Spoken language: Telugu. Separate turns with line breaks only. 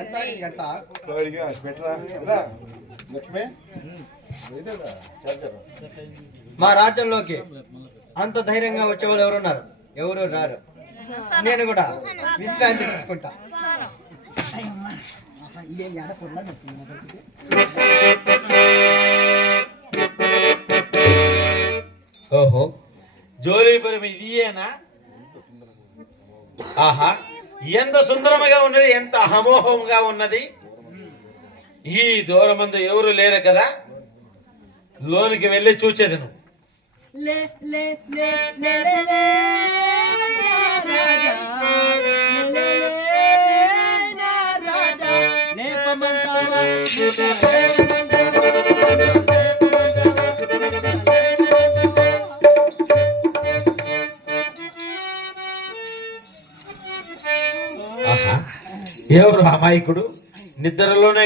ఎంత గంట.
లక్ష్మి?
మా రాజ్యంలోకి అంత ధైర్యంగా వచ్చేవాళ్ళు ఎవరున్నారు? ఎవరు రారు. నేను కూడా విశ్రాంతి తీసుకుంటా.
ఇదేం ఆడకూడదా
ఓహో. జోలీపురం ఇదియేనా ఆహా ఎంత సుందరముగా ఉన్నది ఎంత అమోహంగా ఉన్నది? ఈ దూరమందు ఎవరు లేరు కదా? లోనికి వెళ్ళి చూచేదను
లే లే
ఎవరు అమాయకుడు నిద్రలోనే